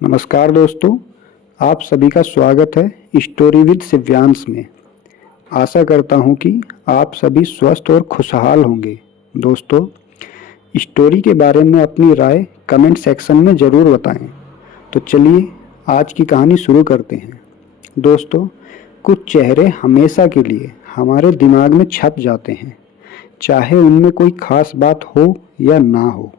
नमस्कार दोस्तों, आप सभी का स्वागत है स्टोरी विद शिव्यांश में। आशा करता हूँ कि आप सभी स्वस्थ और खुशहाल होंगे। दोस्तों, स्टोरी के बारे में अपनी राय कमेंट सेक्शन में ज़रूर बताएं। तो चलिए आज की कहानी शुरू करते हैं। दोस्तों, कुछ चेहरे हमेशा के लिए हमारे दिमाग में छप जाते हैं, चाहे उनमें कोई खास बात हो या ना हो।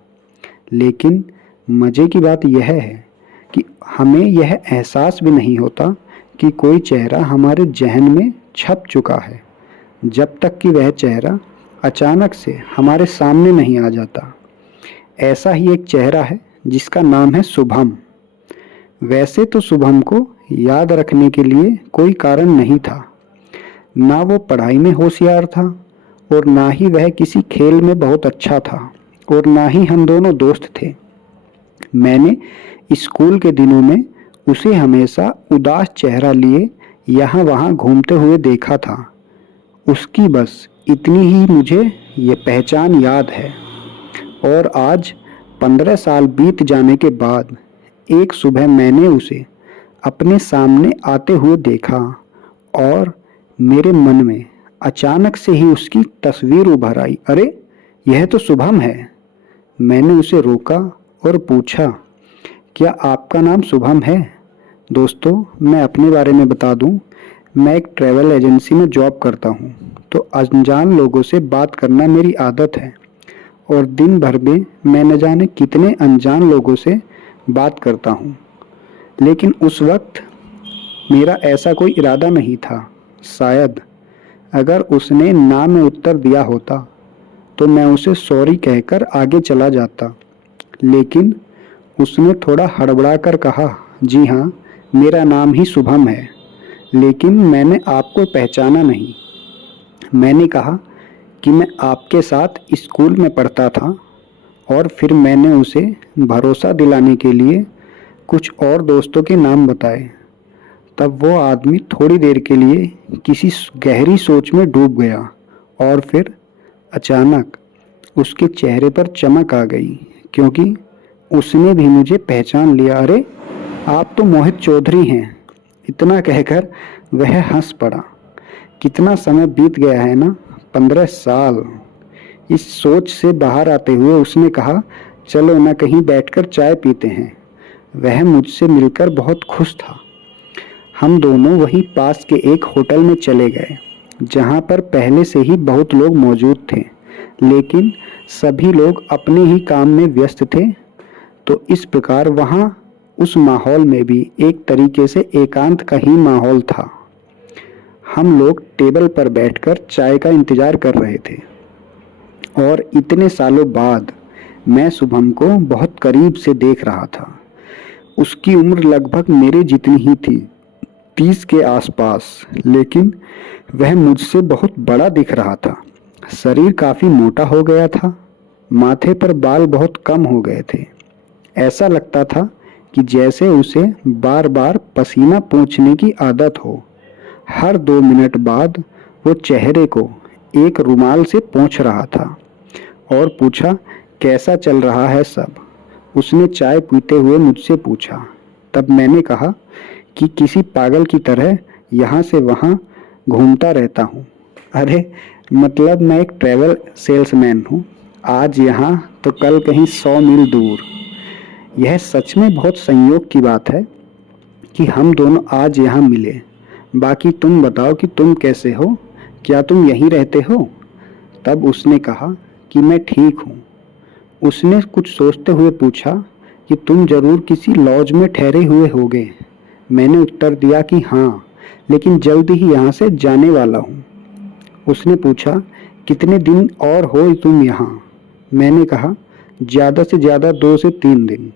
लेकिन मज़े की बात यह है कि हमें यह एहसास भी नहीं होता कि कोई चेहरा हमारे ज़हन में छप चुका है, जब तक कि वह चेहरा अचानक से हमारे सामने नहीं आ जाता। ऐसा ही एक चेहरा है जिसका नाम है शुभम। वैसे तो शुभम को याद रखने के लिए कोई कारण नहीं था। ना वो पढ़ाई में होशियार था और ना ही वह किसी खेल में बहुत अच्छा था, और ना ही हम दोनों दोस्त थे। मैंने स्कूल के दिनों में उसे हमेशा उदास चेहरा लिए यहाँ वहाँ घूमते हुए देखा था। उसकी बस इतनी ही मुझे ये पहचान याद है। और आज 15 साल बीत जाने के बाद एक सुबह मैंने उसे अपने सामने आते हुए देखा और मेरे मन में अचानक से ही उसकी तस्वीर उभर आई। अरे, यह तो शुभम है। मैंने उसे रोका और पूछा, क्या आपका नाम शुभम है? दोस्तों, मैं अपने बारे में बता दूं, मैं एक ट्रैवल एजेंसी में जॉब करता हूं, तो अनजान लोगों से बात करना मेरी आदत है। और दिन भर में मैं न जाने कितने अनजान लोगों से बात करता हूं। लेकिन उस वक्त मेरा ऐसा कोई इरादा नहीं था। शायद अगर उसने ना में उत्तर दिया होता तो मैं उसे सॉरी कहकर आगे चला जाता। लेकिन उसने थोड़ा हड़बड़ा कर कहा, जी हाँ, मेरा नाम ही शुभम है, लेकिन मैंने आपको पहचाना नहीं। मैंने कहा कि मैं आपके साथ स्कूल में पढ़ता था। और फिर मैंने उसे भरोसा दिलाने के लिए कुछ और दोस्तों के नाम बताए। तब वो आदमी थोड़ी देर के लिए किसी गहरी सोच में डूब गया और फिर अचानक उसके चेहरे पर चमक आ गई, क्योंकि उसने भी मुझे पहचान लिया। अरे, आप तो मोहित चौधरी हैं। इतना कहकर वह हंस पड़ा। कितना समय बीत गया है ना, 15 साल। इस सोच से बाहर आते हुए उसने कहा, चलो ना कहीं बैठकर चाय पीते हैं। वह मुझसे मिलकर बहुत खुश था। हम दोनों वहीं पास के एक होटल में चले गए, जहाँ पर पहले से ही बहुत लोग मौजूद थे, लेकिन सभी लोग अपने ही काम में व्यस्त थे। तो इस प्रकार वहाँ उस माहौल में भी एक तरीके से एकांत का ही माहौल था। हम लोग टेबल पर बैठकर चाय का इंतजार कर रहे थे। और इतने सालों बाद मैं शुभम को बहुत करीब से देख रहा था। उसकी उम्र लगभग मेरे जितनी ही थी, 30 के आसपास, लेकिन वह मुझसे बहुत बड़ा दिख रहा था। शरीर काफ़ी मोटा हो गया था, माथे पर बाल बहुत कम हो गए थे। ऐसा लगता था कि जैसे उसे बार बार पसीना पोंछने की आदत हो। हर 2 मिनट बाद वो चेहरे को एक रुमाल से पोंछ रहा था और पूछा, कैसा चल रहा है सब? उसने चाय पीते हुए मुझसे पूछा। तब मैंने कहा कि किसी पागल की तरह यहाँ से वहाँ घूमता रहता हूँ। अरे, मतलब मैं एक ट्रैवल सेल्समैन हूँ, आज यहाँ तो कल कहीं 100 मील दूर। यह सच में बहुत संयोग की बात है कि हम दोनों आज यहाँ मिले। बाकी तुम बताओ कि तुम कैसे हो, क्या तुम यहीं रहते हो? तब उसने कहा कि मैं ठीक हूँ। उसने कुछ सोचते हुए पूछा कि तुम जरूर किसी लॉज में ठहरे हुए होगे। मैंने उत्तर दिया कि हाँ, लेकिन जल्द ही यहाँ से जाने वाला हूँ। उसने पूछा, कितने दिन और हो तुम यहाँ? मैंने कहा, ज़्यादा से ज़्यादा 2 से 3 दिन।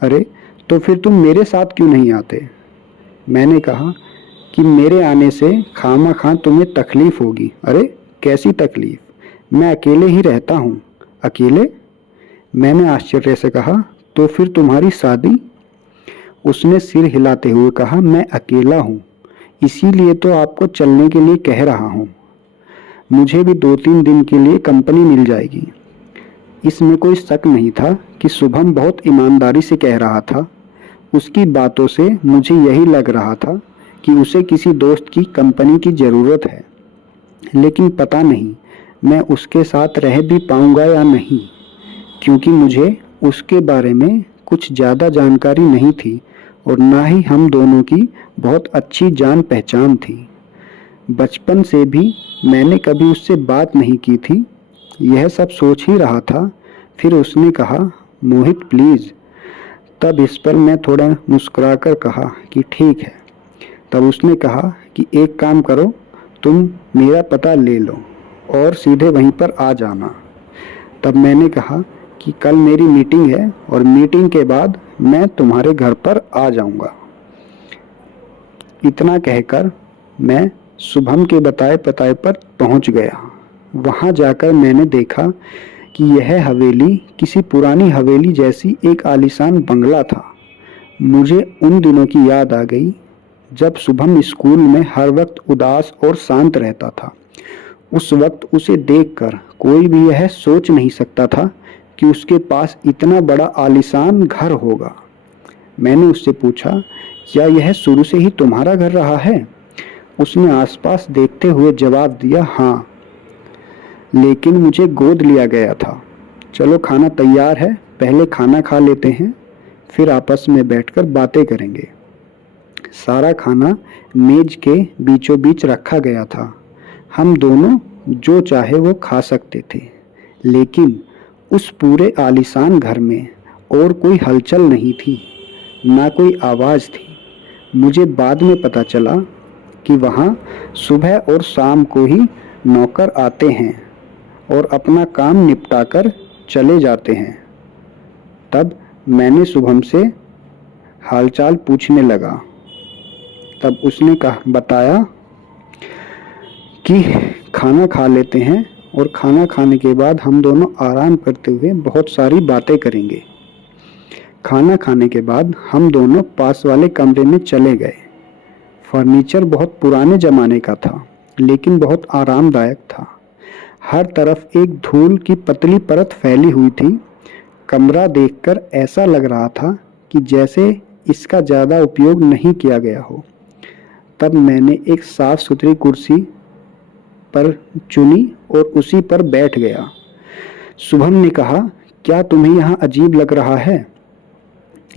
अरे, तो फिर तुम मेरे साथ क्यों नहीं आते? मैंने कहा कि मेरे आने से खामा तुम्हें तकलीफ होगी। अरे, कैसी तकलीफ? मैं अकेले ही रहता हूँ। अकेले? मैंने आश्चर्य से कहा, तो फिर तुम्हारी शादी? उसने सिर हिलाते हुए कहा, मैं अकेला हूँ, इसीलिए तो आपको चलने के लिए कह रहा हूँ। मुझे भी 2-3 दिन के लिए कंपनी मिल जाएगी। इसमें कोई शक नहीं था कि शुभम बहुत ईमानदारी से कह रहा था उसकी बातों से मुझे यही लग रहा था कि उसे किसी दोस्त की कंपनी की ज़रूरत है, लेकिन पता नहीं मैं उसके साथ रह भी पाऊंगा या नहीं, क्योंकि मुझे उसके बारे में कुछ ज़्यादा जानकारी नहीं थी और ना ही हम दोनों की बहुत अच्छी जान पहचान थी। बचपन से भी मैंने कभी उससे बात नहीं की थी। यह सब सोच ही रहा था, फिर उसने कहा, मोहित प्लीज़। तब इस पर मैं थोड़ा मुस्कुराकर कहा कि ठीक है। तब उसने कहा कि एक काम करो, तुम मेरा पता ले लो और सीधे वहीं पर आ जाना। तब मैंने कहा कि कल मेरी मीटिंग है और मीटिंग के बाद मैं तुम्हारे घर पर आ जाऊंगा। इतना कहकर मैं शुभम के बताए पते पर पहुंच गया। वहां जाकर मैंने देखा कि यह हवेली किसी पुरानी हवेली जैसी एक आलीशान बंगला था। मुझे उन दिनों की याद आ गई जब शुभम स्कूल में हर वक्त उदास और शांत रहता था। उस वक्त उसे देखकर कोई भी यह सोच नहीं सकता था कि उसके पास इतना बड़ा आलीशान घर होगा। मैंने उससे पूछा, क्या यह शुरू से ही तुम्हारा घर रहा है? उसने आसपास देखते हुए जवाब दिया, हाँ, लेकिन मुझे गोद लिया गया था। चलो खाना तैयार है, पहले खाना खा लेते हैं, फिर आपस में बैठकर बातें करेंगे। सारा खाना मेज के बीचों बीच रखा गया था। हम दोनों जो चाहे वो खा सकते थे, लेकिन उस पूरे आलीशान घर में और कोई हलचल नहीं थी, ना कोई आवाज़ थी। मुझे बाद में पता चला कि वहाँ सुबह और शाम को ही नौकर आते हैं और अपना काम निपटाकर चले जाते हैं। तब मैंने शुभम से हालचाल पूछने लगा। तब उसने बताया कि खाना खा लेते हैं और खाना खाने के बाद हम दोनों आराम करते हुए बहुत सारी बातें करेंगे। खाना खाने के बाद हम दोनों पास वाले कमरे में चले गए। फर्नीचर बहुत पुराने ज़माने का था, लेकिन बहुत आरामदायक था। हर तरफ एक धूल की पतली परत फैली हुई थी। कमरा देखकर ऐसा लग रहा था कि जैसे इसका ज़्यादा उपयोग नहीं किया गया हो। तब मैंने एक साफ सुथरी कुर्सी पर चुनी और उसी पर बैठ गया। शुभम ने कहा, क्या तुम्हें यहाँ अजीब लग रहा है?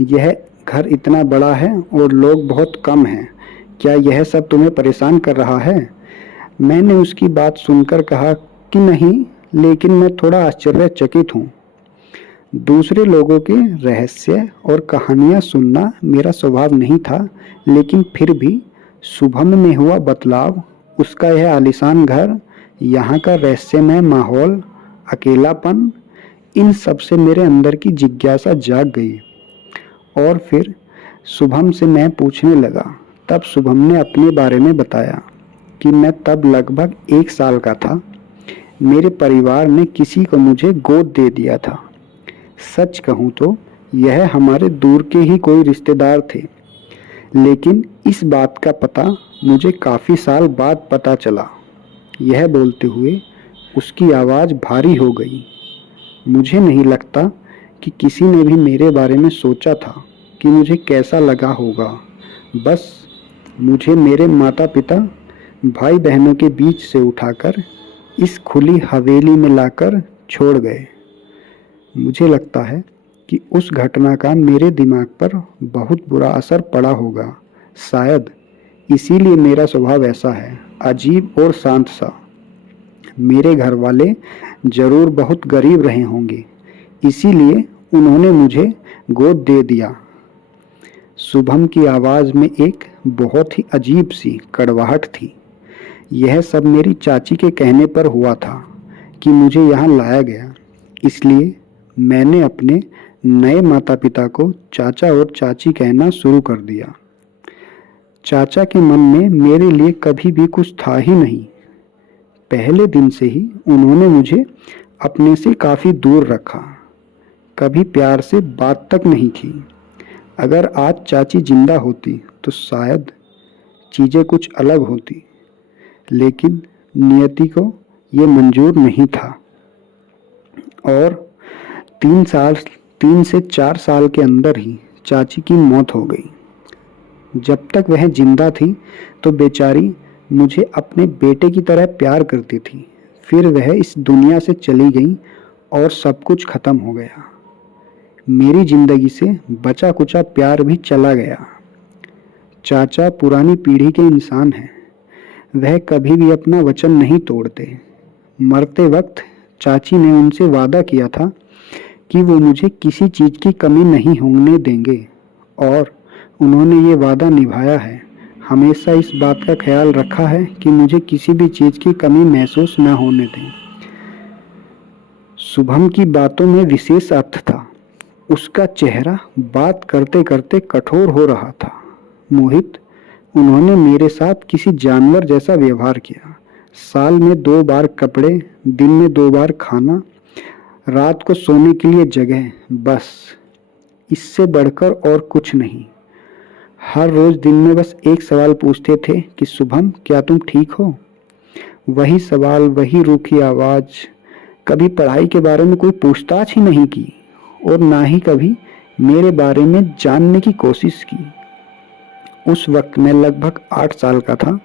यह घर इतना बड़ा है और लोग बहुत कम हैं। क्या यह सब तुम्हें परेशान कर रहा है? मैंने उसकी बात सुनकर कहा कि नहीं, लेकिन मैं थोड़ा आश्चर्यचकित हूँ। दूसरे लोगों के रहस्य और कहानियाँ सुनना मेरा स्वभाव नहीं था, लेकिन फिर भी शुभम में हुआ बदलाव, उसका यह आलीशान घर, यहाँ का रहस्यमय माहौल, अकेलापन, इन सब से मेरे अंदर की जिज्ञासा जाग गई। और फिर शुभम से मैं पूछने लगा। तब शुभम ने अपने बारे में बताया कि मैं तब लगभग 1 साल का था। मेरे परिवार ने किसी को मुझे गोद दे दिया था। सच कहूँ तो यह हमारे दूर के ही कोई रिश्तेदार थे, लेकिन इस बात का पता मुझे काफ़ी साल बाद पता चला। यह बोलते हुए उसकी आवाज़ भारी हो गई। मुझे नहीं लगता कि किसी ने भी मेरे बारे में सोचा था कि मुझे कैसा लगा होगा। बस मुझे मेरे माता पिता, भाई बहनों के बीच से उठाकर इस खुली हवेली में लाकर छोड़ गए। मुझे लगता है कि उस घटना का मेरे दिमाग पर बहुत बुरा असर पड़ा होगा। शायद इसीलिए मेरा स्वभाव ऐसा है, अजीब और शांत सा। मेरे घर वाले ज़रूर बहुत गरीब रहे होंगे, इसीलिए उन्होंने मुझे गोद दे दिया। शुभम की आवाज़ में एक बहुत ही अजीब सी कड़वाहट थी। यह सब मेरी चाची के कहने पर हुआ था कि मुझे यहाँ लाया गया। इसलिए मैंने अपने नए माता पिता को चाचा और चाची कहना शुरू कर दिया। चाचा के मन में मेरे लिए कभी भी कुछ था ही नहीं। पहले दिन से ही उन्होंने मुझे अपने से काफ़ी दूर रखा। कभी प्यार से बात तक नहीं की। अगर आज चाची जिंदा होती तो शायद चीज़ें कुछ अलग होती, लेकिन नियति को ये मंजूर नहीं था। और 3 से 4 साल के अंदर ही चाची की मौत हो गई। जब तक वह जिंदा थी तो बेचारी मुझे अपने बेटे की तरह प्यार करती थी। फिर वह इस दुनिया से चली गई और सब कुछ खत्म हो गया। मेरी जिंदगी से बचा कुचा प्यार भी चला गया। चाचा पुरानी पीढ़ी के इंसान हैं। वह कभी भी अपना वचन नहीं तोड़ते। मरते वक्त चाची ने उनसे वादा किया था कि वो मुझे किसी चीज़ की कमी नहीं होने देंगे और उन्होंने ये वादा निभाया है। हमेशा इस बात का ख्याल रखा है कि मुझे किसी भी चीज़ की कमी महसूस न होने दें। शुभम की बातों में विशेष अर्थ था। उसका चेहरा बात करते करते कठोर हो रहा था। मोहित, उन्होंने मेरे साथ किसी जानवर जैसा व्यवहार किया। साल में 2 बार कपड़े, दिन में 2 बार खाना, रात को सोने के लिए जगह, बस इससे बढ़कर और कुछ नहीं। हर रोज दिन में बस एक सवाल पूछते थे कि शुभम, क्या तुम ठीक हो? वही सवाल, वही रूखी आवाज। कभी पढ़ाई के बारे में कोई पूछताछ ही नहीं की और ना ही कभी मेरे बारे में जानने की कोशिश की। उस वक्त मैं लगभग 8 साल का था।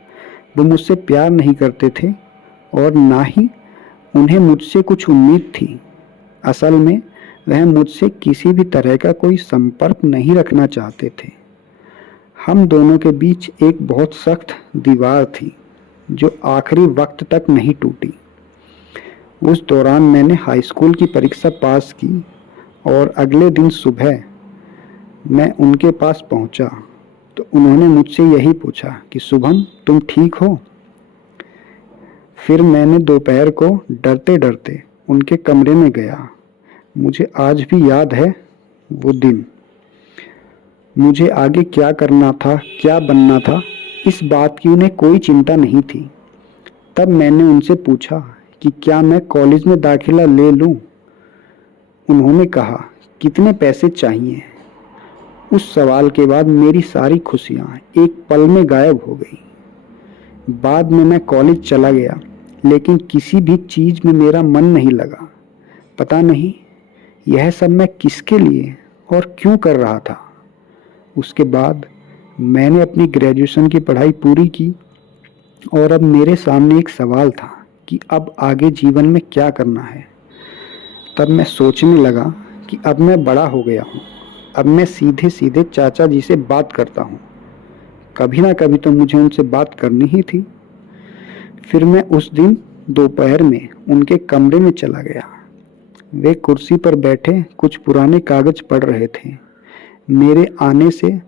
वो मुझसे प्यार नहीं करते थे और ना ही उन्हें मुझसे कुछ उम्मीद थी। असल में वह मुझसे किसी भी तरह का कोई संपर्क नहीं रखना चाहते थे। हम दोनों के बीच एक बहुत सख्त दीवार थी जो आखिरी वक्त तक नहीं टूटी। उस दौरान मैंने हाई स्कूल की परीक्षा पास की और अगले दिन सुबह मैं उनके पास पहुंचा तो उन्होंने मुझसे यही पूछा कि शुभम, तुम ठीक हो? फिर मैंने दोपहर को डरते डरते उनके कमरे में गया। मुझे आज भी याद है वो दिन। मुझे आगे क्या करना था, क्या बनना था, इस बात की उन्हें कोई चिंता नहीं थी। तब मैंने उनसे पूछा कि क्या मैं कॉलेज में दाखिला ले लूं? उन्होंने कहा, कितने पैसे चाहिए? उस सवाल के बाद मेरी सारी खुशियां एक पल में गायब हो गई। बाद में मैं कॉलेज चला गया, लेकिन किसी भी चीज़ में मेरा मन नहीं लगा। पता नहीं यह सब मैं किसके लिए और क्यों कर रहा था। उसके बाद मैंने अपनी ग्रेजुएशन की पढ़ाई पूरी की और अब मेरे सामने एक सवाल था कि अब आगे जीवन में क्या करना है। तब मैं सोचने लगा कि अब मैं बड़ा हो गया हूँ। अब मैं सीधे सीधे चाचा जी से बात करता हूँ। कभी ना कभी तो मुझे उनसे बात करनी ही थी। फिर मैं उस दिन दोपहर में उनके कमरे में चला गया। वे कुर्सी पर बैठे कुछ पुराने कागज पढ़ रहे थे। मेरे आने से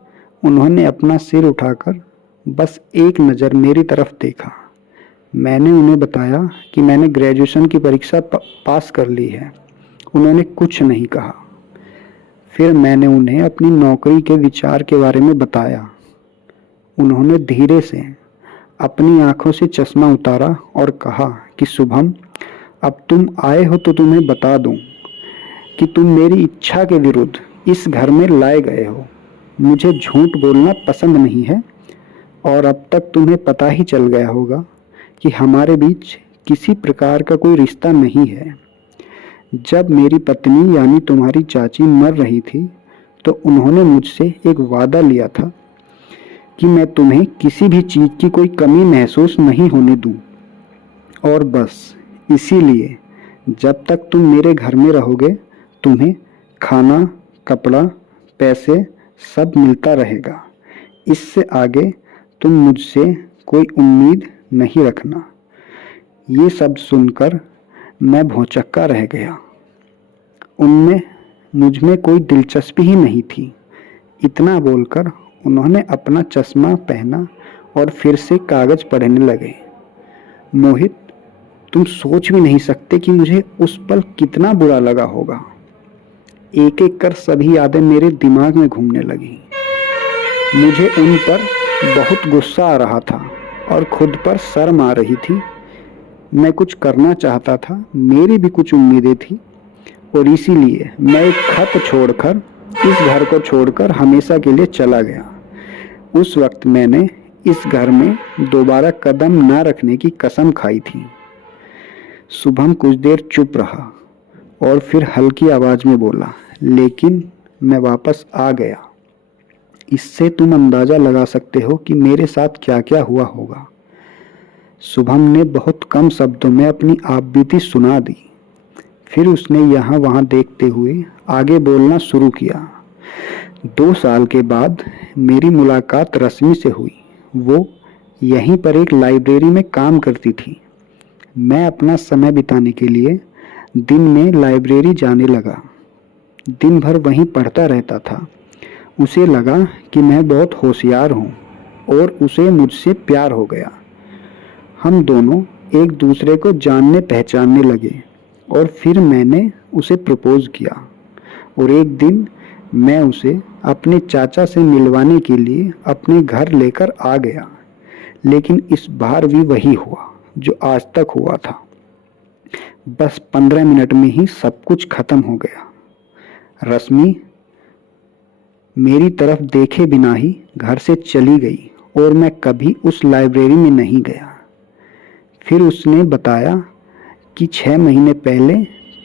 उन्होंने अपना सिर उठाकर बस एक नज़र मेरी तरफ देखा। मैंने उन्हें बताया कि मैंने ग्रेजुएशन की परीक्षा पास कर ली है। उन्होंने कुछ नहीं कहा। फिर मैंने उन्हें अपनी नौकरी के विचार के बारे में बताया। उन्होंने धीरे से अपनी आंखों से चश्मा उतारा और कहा कि शुभम, अब तुम आए हो तो तुम्हें बता दूं कि तुम मेरी इच्छा के विरुद्ध इस घर में लाए गए हो। मुझे झूठ बोलना पसंद नहीं है और अब तक तुम्हें पता ही चल गया होगा कि हमारे बीच किसी प्रकार का कोई रिश्ता नहीं है। जब मेरी पत्नी यानी तुम्हारी चाची मर रही थी तो उन्होंने मुझसे एक वादा लिया था कि मैं तुम्हें किसी भी चीज़ की कोई कमी महसूस नहीं होने दूं। और बस इसीलिए जब तक तुम मेरे घर में रहोगे तुम्हें खाना, कपड़ा, पैसे सब मिलता रहेगा। इससे आगे तुम मुझसे कोई उम्मीद नहीं रखना। ये सब सुनकर मैं भौंचक्का रह गया। उनमें मुझ में कोई दिलचस्पी ही नहीं थी। इतना बोलकर उन्होंने अपना चश्मा पहना और फिर से कागज पढ़ने लगे। मोहित, तुम सोच भी नहीं सकते कि मुझे उस पल कितना बुरा लगा होगा। एक एक कर सभी यादें मेरे दिमाग में घूमने लगी। मुझे उन पर बहुत गुस्सा आ रहा था और खुद पर शर्म आ रही थी। मैं कुछ करना चाहता था, मेरी भी कुछ उम्मीदें थी और इसीलिए मैं एक खत छोड़कर इस घर को छोड़कर हमेशा के लिए चला गया। उस वक्त मैंने इस घर में दोबारा कदम न रखने की कसम खाई थी। शुभम कुछ देर चुप रहा और फिर हल्की आवाज में बोला, लेकिन मैं वापस आ गया। इससे तुम अंदाजा लगा सकते हो कि मेरे साथ क्या क्या हुआ होगा। शुभम ने बहुत कम शब्दों में अपनी आपबीती सुना दी। फिर उसने यहाँ वहाँ देखते हुए आगे बोलना शुरू किया। 2 साल के बाद मेरी मुलाकात रश्मि से हुई। वो यहीं पर एक लाइब्रेरी में काम करती थी। मैं अपना समय बिताने के लिए दिन में लाइब्रेरी जाने लगा। दिन भर वहीं पढ़ता रहता था। उसे लगा कि मैं बहुत होशियार हूँ और उसे मुझसे प्यार हो गया। हम दोनों एक दूसरे को जानने पहचानने लगे और फिर मैंने उसे प्रपोज किया और एक दिन मैं उसे अपने चाचा से मिलवाने के लिए अपने घर लेकर आ गया। लेकिन इस बार भी वही हुआ जो आज तक हुआ था। बस 15 मिनट में ही सब कुछ खत्म हो गया। रश्मि मेरी तरफ देखे बिना ही घर से चली गई और मैं कभी उस लाइब्रेरी में नहीं गया। फिर उसने बताया कि 6 महीने पहले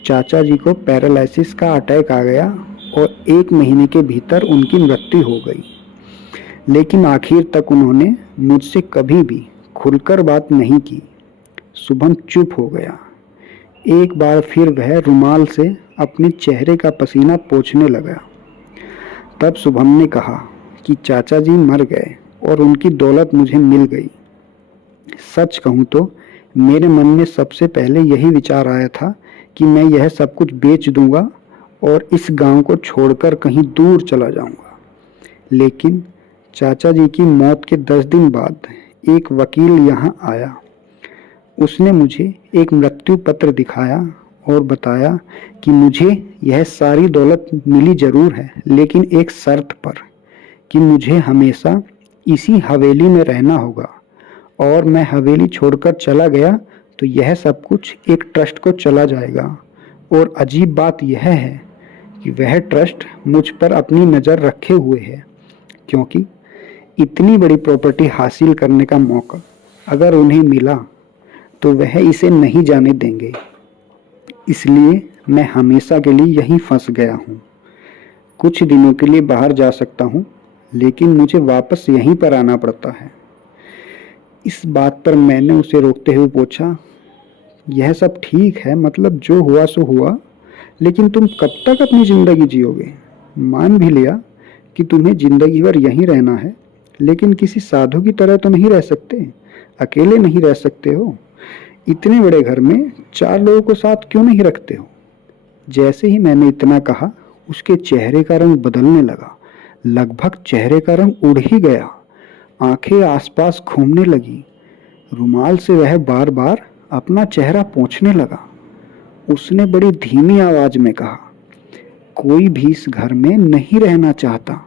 चाचा जी को पैरालिसिस का अटैक आ गया और 1 महीने के भीतर उनकी मृत्यु हो गई। लेकिन आखिर तक उन्होंने मुझसे कभी भी खुलकर बात नहीं की। शुभम चुप हो गया। एक बार फिर वह रुमाल से अपने चेहरे का पसीना पोंछने लगा। तब शुभम ने कहा कि चाचा जी मर गए और उनकी दौलत मुझे मिल गई। सच कहूँ तो मेरे मन में सबसे पहले यही विचार आया था कि मैं यह सब कुछ बेच दूंगा और इस गांव को छोड़कर कहीं दूर चला जाऊंगा। लेकिन चाचा जी की मौत के 10 दिन बाद एक वकील यहाँ आया। उसने मुझे एक मृत्यु पत्र दिखाया और बताया कि मुझे यह सारी दौलत मिली जरूर है, लेकिन एक शर्त पर कि मुझे हमेशा इसी हवेली में रहना होगा और मैं हवेली छोड़कर चला गया तो यह सब कुछ एक ट्रस्ट को चला जाएगा। और अजीब बात यह है कि वह ट्रस्ट मुझ पर अपनी नज़र रखे हुए है, क्योंकि इतनी बड़ी प्रॉपर्टी हासिल करने का मौका अगर उन्हें मिला तो वह इसे नहीं जाने देंगे। इसलिए मैं हमेशा के लिए यहीं फंस गया हूँ। कुछ दिनों के लिए बाहर जा सकता हूँ, लेकिन मुझे वापस यहीं पर आना पड़ता है। इस बात पर मैंने उसे रोकते हुए पूछा, यह सब ठीक है, मतलब जो हुआ सो हुआ, लेकिन तुम कब तक अपनी ज़िंदगी जियोगे? मान भी लिया कि तुम्हें ज़िंदगी भर यहीं रहना है, लेकिन किसी साधु की तरह तो नहीं रह सकते, अकेले नहीं रह सकते हो। इतने बड़े घर में 4 लोगों को साथ क्यों नहीं रखते हो? जैसे ही मैंने इतना कहा, उसके चेहरे का रंग बदलने लगा। लगभग चेहरे का रंग उड़ ही गया। आंखें आसपास घूमने लगी। रुमाल से वह बार बार अपना चेहरा पोंछने लगा। उसने बड़ी धीमी आवाज में कहा, कोई भी इस घर में नहीं रहना चाहता।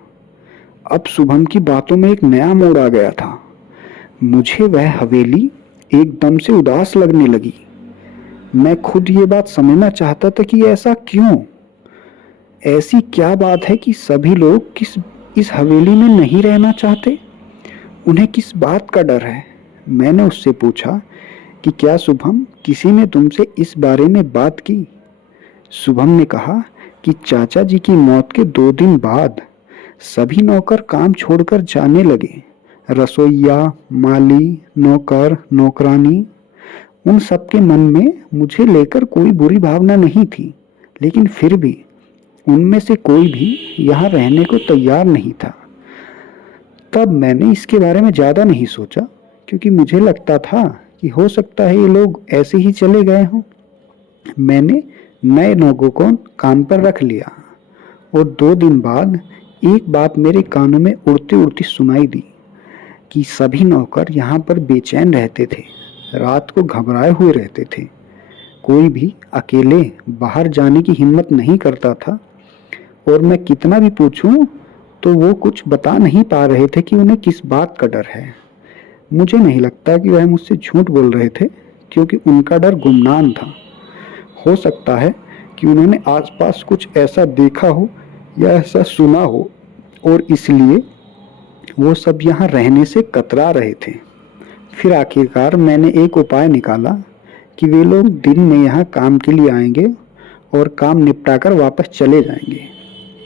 अब शुभम की बातों में एक नया मोड़ आ गया था। मुझे वह हवेली एकदम से उदास लगने लगी। मैं खुद ये बात समझना चाहता था कि ऐसा क्यों? ऐसी क्या बात है कि सभी लोग इस हवेली में नहीं रहना चाहते? उन्हें किस बात का डर है? मैंने उससे पूछा कि क्या शुभम, किसी ने तुमसे इस बारे में बात की? शुभम ने कहा कि चाचा जी की मौत के 2 दिन बाद सभी नौकर काम छोड़कर जाने लगे। रसोइया, माली, नौकर, नौकरानी, उन सबके मन में मुझे लेकर कोई बुरी भावना नहीं थी, लेकिन फिर भी उनमें से कोई भी यहाँ रहने को तैयार नहीं था। तब मैंने इसके बारे में ज़्यादा नहीं सोचा, क्योंकि मुझे लगता था कि हो सकता है ये लोग ऐसे ही चले गए हों। मैंने नए लोगों को काम पर रख लिया और 2 दिन बाद एक बात मेरे कानों में उड़ती उड़ती सुनाई दी कि सभी नौकर यहाँ पर बेचैन रहते थे, रात को घबराए हुए रहते थे। कोई भी अकेले बाहर जाने की हिम्मत नहीं करता था और मैं कितना भी पूछूं तो वो कुछ बता नहीं पा रहे थे कि उन्हें किस बात का डर है। मुझे नहीं लगता कि वह मुझसे झूठ बोल रहे थे, क्योंकि उनका डर गुमनाम था। हो सकता है कि उन्होंने आसपास कुछ ऐसा देखा हो या ऐसा सुना हो और इसलिए वो सब यहाँ रहने से कतरा रहे थे। फिर आखिरकार मैंने एक उपाय निकाला कि वे लोग दिन में यहाँ काम के लिए आएंगे और काम निपटाकर वापस चले जाएंगे।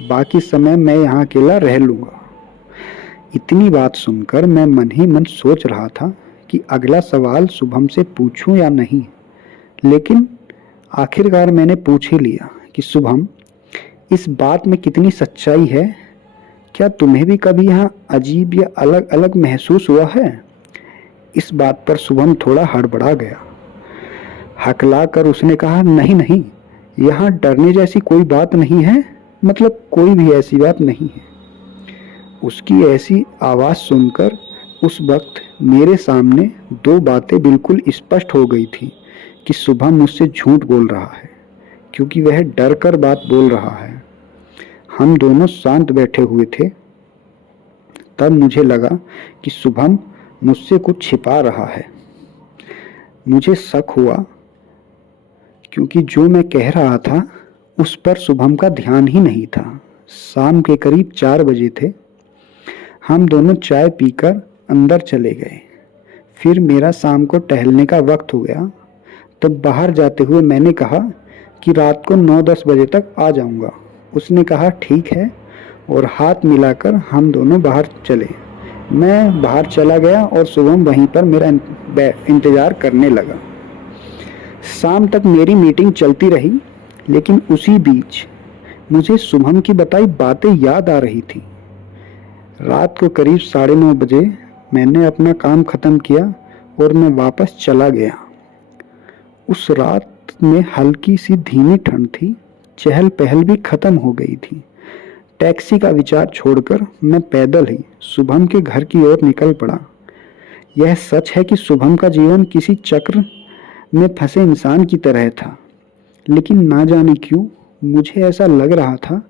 बाकी समय मैं यहाँ अकेला रह लूँगा। इतनी बात सुनकर मैं मन ही मन सोच रहा था कि अगला सवाल शुभम से पूछूं या नहीं, लेकिन आखिरकार मैंने पूछ ही लिया कि शुभम, इस बात में कितनी सच्चाई है? क्या तुम्हें भी कभी यहाँ अजीब या अलग अलग महसूस हुआ है? इस बात पर शुभम थोड़ा हड़बड़ा गया। हकला कर उसने कहा, नहीं नहीं, यहाँ डरने जैसी कोई बात नहीं है, मतलब कोई भी ऐसी बात नहीं है। उसकी ऐसी आवाज़ सुनकर उस वक्त मेरे सामने दो बातें बिल्कुल स्पष्ट हो गई थी कि शुभम मुझसे झूठ बोल रहा है, क्योंकि वह डर कर बात बोल रहा है। हम दोनों शांत बैठे हुए थे। तब मुझे लगा कि शुभम मुझसे कुछ छिपा रहा है। मुझे शक हुआ, क्योंकि जो मैं कह रहा था उस पर शुभम का ध्यान ही नहीं था। शाम के करीब 4 बजे थे। हम दोनों चाय पीकर अंदर चले गए। फिर मेरा शाम को टहलने का वक्त हो गया। तब बाहर जाते हुए मैंने कहा कि रात को 9-10 बजे तक आ जाऊंगा। उसने कहा ठीक है, और हाथ मिलाकर हम दोनों बाहर चले। मैं बाहर चला गया और शुभम वहीं पर मेरा इंतज़ार करने लगा। शाम तक मेरी मीटिंग चलती रही, लेकिन उसी बीच मुझे शुभम की बताई बातें याद आ रही थी। रात को करीब 9:30 बजे मैंने अपना काम ख़त्म किया और मैं वापस चला गया। उस रात में हल्की सी धीमी ठंड थी। चहल पहल भी खत्म हो गई थी। टैक्सी का विचार छोड़कर मैं पैदल ही शुभम के घर की ओर निकल पड़ा। यह सच है कि शुभम का जीवन किसी चक्र में फंसे इंसान की तरह था, लेकिन ना जाने क्यों मुझे ऐसा लग रहा था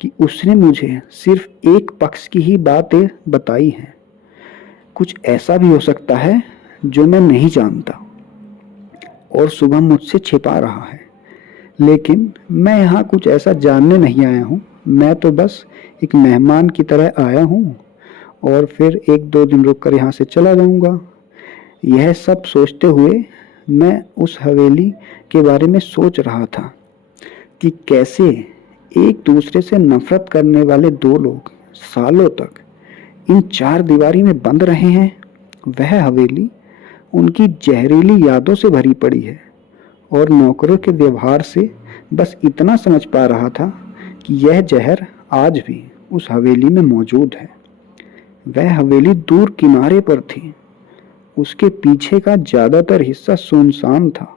कि उसने मुझे सिर्फ एक पक्ष की ही बातें बताई हैं। कुछ ऐसा भी हो सकता है जो मैं नहीं जानता और शुभम मुझसे छिपा रहा है। लेकिन मैं यहाँ कुछ ऐसा जानने नहीं आया हूँ। मैं तो बस एक मेहमान की तरह आया हूँ और फिर 1-2 दिन रुक कर यहाँ से चला जाऊँगा। यह सब सोचते हुए मैं उस हवेली के बारे में सोच रहा था कि कैसे एक दूसरे से नफरत करने वाले दो लोग सालों तक इन 4 दीवारी में बंद रहे हैं। वह हवेली उनकी जहरीली यादों से भरी पड़ी है और नौकरों के व्यवहार से बस इतना समझ पा रहा था कि यह जहर आज भी उस हवेली में मौजूद है। वह हवेली दूर किनारे पर थी। उसके पीछे का ज़्यादातर हिस्सा सुनसान था।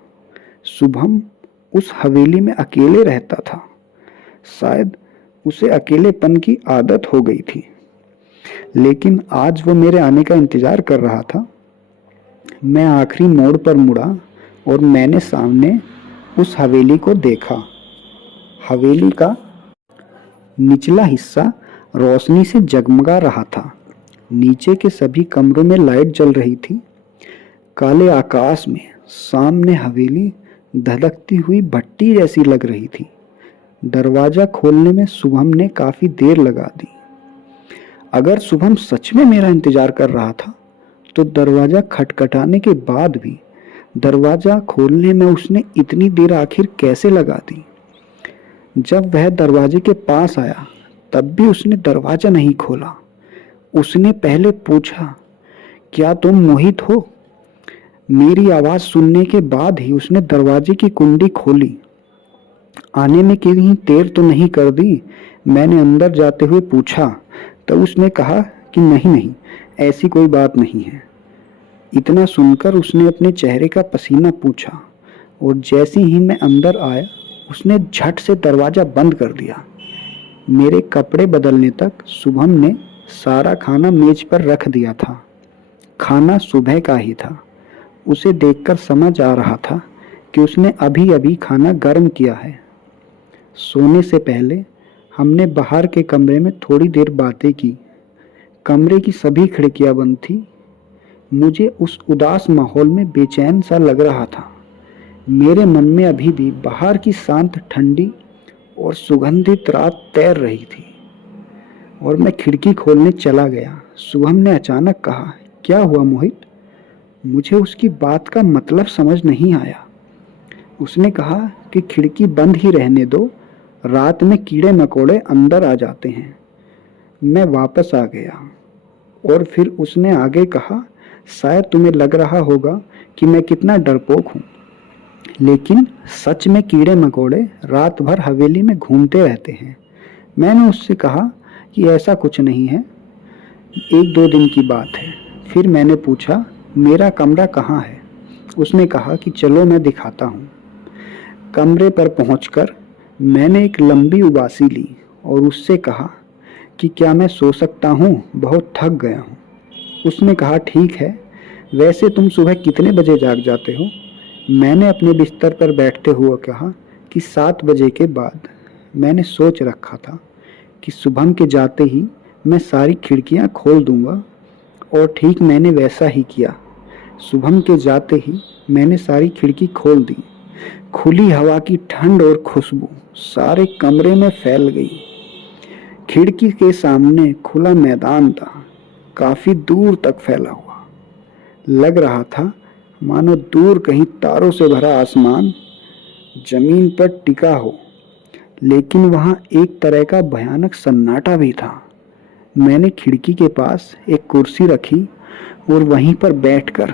शुभम उस हवेली में अकेले रहता था। शायद उसे अकेलेपन की आदत हो गई थी, लेकिन आज वो मेरे आने का इंतजार कर रहा था। मैं आखिरी मोड़ पर मुड़ा और मैंने सामने उस हवेली को देखा। हवेली का निचला हिस्सा रोशनी से जगमगा रहा था। नीचे के सभी कमरों में लाइट जल रही थी। काले आकाश में सामने हवेली धधकती हुई भट्टी जैसी लग रही थी। दरवाजा खोलने में शुभम ने काफी देर लगा दी। अगर शुभम सच में मेरा इंतजार कर रहा था, तो दरवाजा खटखटाने के बाद भी दरवाजा खोलने में उसने इतनी देर आखिर कैसे लगा दी? जब वह दरवाजे के पास आया, तब भी उसने दरवाजा नहीं खोला। उसने पहले पूछा, क्या तुम मोहित हो? मेरी आवाज सुनने के बाद ही उसने दरवाजे की कुंडी खोली। आने में कहीं देर तो नहीं कर दी? मैंने अंदर जाते हुए पूछा। तब उसने कहा कि नहीं नहीं, ऐसी कोई बात नहीं है। इतना सुनकर उसने अपने चेहरे का पसीना पूछा और जैसे ही मैं अंदर आया, उसने झट से दरवाजा बंद कर दिया। मेरे कपड़े बदलने तक शुभम ने सारा खाना मेज पर रख दिया था। खाना सुबह का ही था। उसे देखकर समझ आ रहा था कि उसने अभी अभी खाना गर्म किया है। सोने से पहले हमने बाहर के कमरे में थोड़ी देर बातें की। कमरे की सभी खिड़कियां बंद थी। मुझे उस उदास माहौल में बेचैन सा लग रहा था। मेरे मन में अभी भी बाहर की शांत ठंडी और सुगंधित रात तैर रही थी और मैं खिड़की खोलने चला गया। शुभम ने अचानक कहा, क्या हुआ मोहित? मुझे उसकी बात का मतलब समझ नहीं आया। उसने कहा कि खिड़की बंद ही रहने दो, रात में कीड़े मकोड़े अंदर आ जाते हैं। मैं वापस आ गया और फिर उसने आगे कहा, शायद तुम्हें लग रहा होगा कि मैं कितना डरपोक हूँ, लेकिन सच में कीड़े मकोड़े रात भर हवेली में घूमते रहते हैं। मैंने उससे कहा कि ऐसा कुछ नहीं है, 1-2 दिन की बात है। फिर मैंने पूछा, मेरा कमरा कहाँ है? उसने कहा कि चलो मैं दिखाता हूँ। कमरे पर पहुंचकर मैंने एक लंबी उबासी ली और उससे कहा कि क्या मैं सो सकता हूँ, बहुत थक गया हूँ। उसने कहा, ठीक है, वैसे तुम सुबह कितने बजे जाग जाते हो? मैंने अपने बिस्तर पर बैठते हुए कहा कि 7 बजे के बाद। मैंने सोच रखा था कि शुभम के जाते ही मैं सारी खिड़कियां खोल दूंगा, और ठीक मैंने वैसा ही किया। शुभम के जाते ही मैंने सारी खिड़की खोल दी। खुली हवा की ठंड और खुशबू सारे कमरे में फैल गई। खिड़की के सामने खुला मैदान था, काफी दूर तक फैला हुआ। लग रहा था मानो दूर कहीं तारों से भरा आसमान जमीन पर टिका हो, लेकिन वहां एक तरह का भयानक सन्नाटा भी था। मैंने खिड़की के पास एक कुर्सी रखी और वहीं पर बैठकर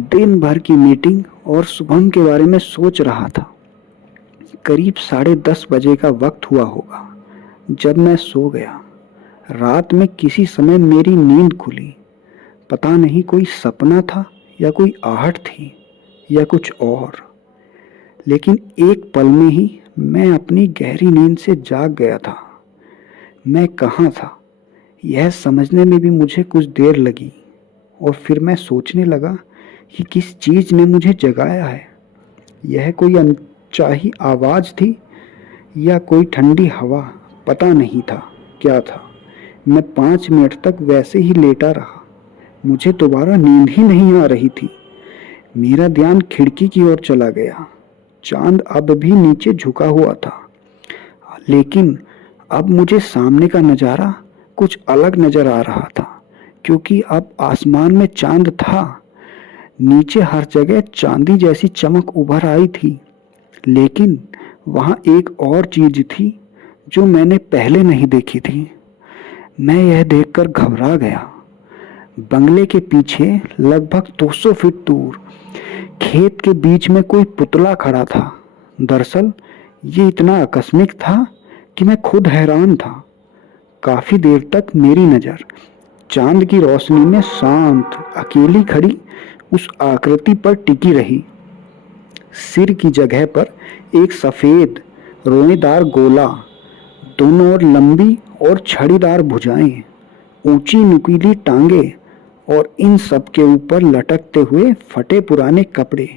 दिन भर की मीटिंग और शुभम के बारे में सोच रहा था। करीब 10:30 बजे का वक्त हुआ होगा जब मैं सो गया। रात में किसी समय मेरी नींद खुली। पता नहीं कोई सपना था या कोई आहट थी या कुछ और, लेकिन एक पल में ही मैं अपनी गहरी नींद से जाग गया था। मैं कहाँ था यह समझने में भी मुझे कुछ देर लगी, और फिर मैं सोचने लगा कि किस चीज ने मुझे जगाया है। यह कोई अनचाही आवाज थी या कोई ठंडी हवा, पता नहीं था क्या था। मैं 5 मिनट तक वैसे ही लेटा रहा। मुझे दोबारा नींद ही नहीं आ रही थी। मेरा ध्यान खिड़की की ओर चला गया। चांद अब भी नीचे झुका हुआ था, लेकिन अब मुझे सामने का नजारा कुछ अलग नजर आ रहा था, क्योंकि अब आसमान में चांद था। नीचे हर जगह चांदी जैसी चमक उभर आई थी, लेकिन वहां एक और चीज थी जो मैंने पहले नहीं देखी थी। मैं यह देखकर घबरा गया। बंगले के पीछे लगभग 200 फीट दूर खेत के बीच में कोई पुतला खड़ा था। दरअसल ये इतना आकस्मिक था कि मैं खुद हैरान था। काफी देर तक मेरी नजर चांद की रोशनी में शांत अकेली खड़ी उस आकृति पर टिकी रही। सिर की जगह पर एक सफेद रोएदार गोला, दोनों ओर लंबी और छड़ीदार भुजाएं, ऊंची नुकीली टांगे, और इन सब के ऊपर लटकते हुए फटे पुराने कपड़े।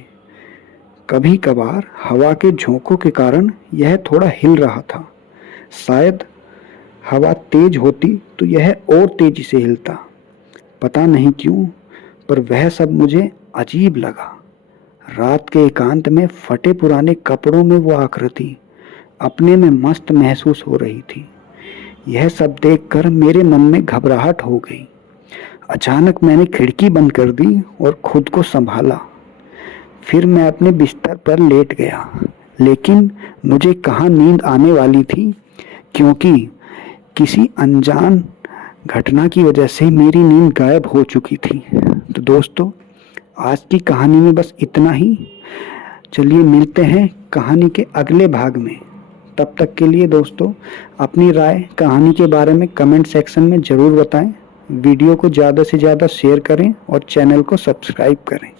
कभी कभार हवा के झोंकों के कारण यह थोड़ा हिल रहा था। शायद हवा तेज होती तो यह और तेजी से हिलता। पता नहीं क्यों, पर वह सब मुझे अजीब लगा। रात के एकांत में फटे पुराने कपड़ों में वो आकृति अपने में मस्त महसूस हो रही थी। यह सब देखकर मेरे मन में घबराहट हो गई। अचानक मैंने खिड़की बंद कर दी और खुद को संभाला। फिर मैं अपने बिस्तर पर लेट गया, लेकिन मुझे कहाँ नींद आने वाली थी, क्योंकि किसी अनजान घटना की वजह से मेरी नींद गायब हो चुकी थी। तो दोस्तों, आज की कहानी में बस इतना ही। चलिए मिलते हैं कहानी के अगले भाग में। तब तक के लिए दोस्तों, अपनी राय कहानी के बारे में कमेंट सेक्शन में ज़रूर बताएं। वीडियो को ज़्यादा से ज़्यादा शेयर करें और चैनल को सब्सक्राइब करें।